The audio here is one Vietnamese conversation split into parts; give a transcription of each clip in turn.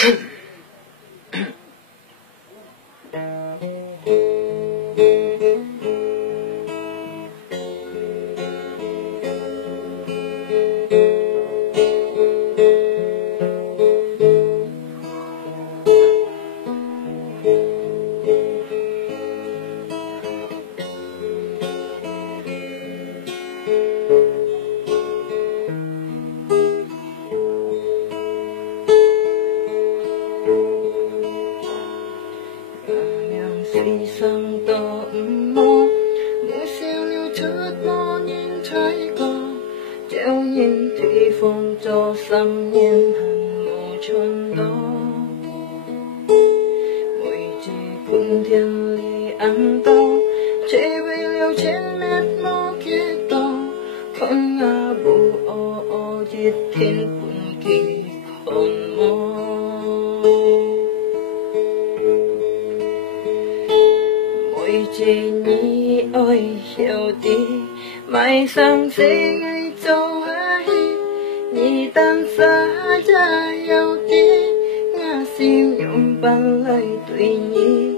Vì sang tỏ mô mỗi siêu lưu chất mô nhìn thấy có treo nhìn thị phong cho xăm nhìn hẳn mô chân đó mỗi chỉ quân thiên lý ăn to chế với liều trên mét mô kia to không ngã bù ô giết thiên quân kỳ khôn mô chỉ nhị ôi hiểu đi mai sang sẽ ngày châu hay nhị tan xa cha hiểu đi ngã xin nhung bằng lời tùy nhị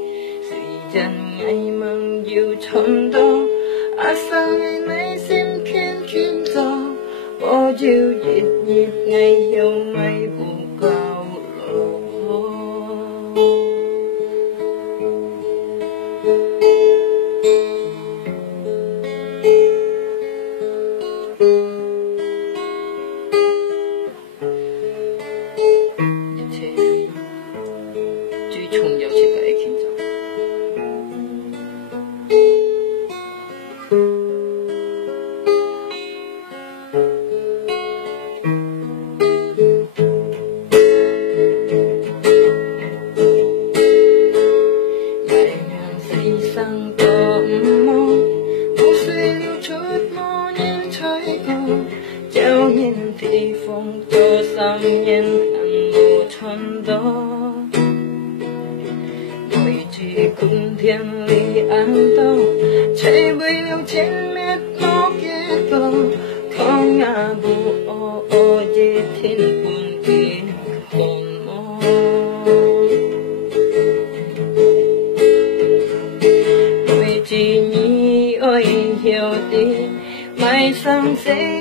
suy chân ngày mang yêu chọn đó sao ngày nay xin khiến gió bỏ chiều nhịp ngày hiểu mây bù cao lộ重要去改天走。ngày ngày xây sang tò mò một suy lưu chút mò nhìn thấy có treo nhìn thì phong cho sang nhìn ăn ngủ chân đó chỉ cùng thiên lý ăn tao chạy với liều trên mét nó kia cơ không ngã bù ô dê thiên quân kỳ hồn mô mỗi chỉ nhi ôi hiểu đi mai sang sẽ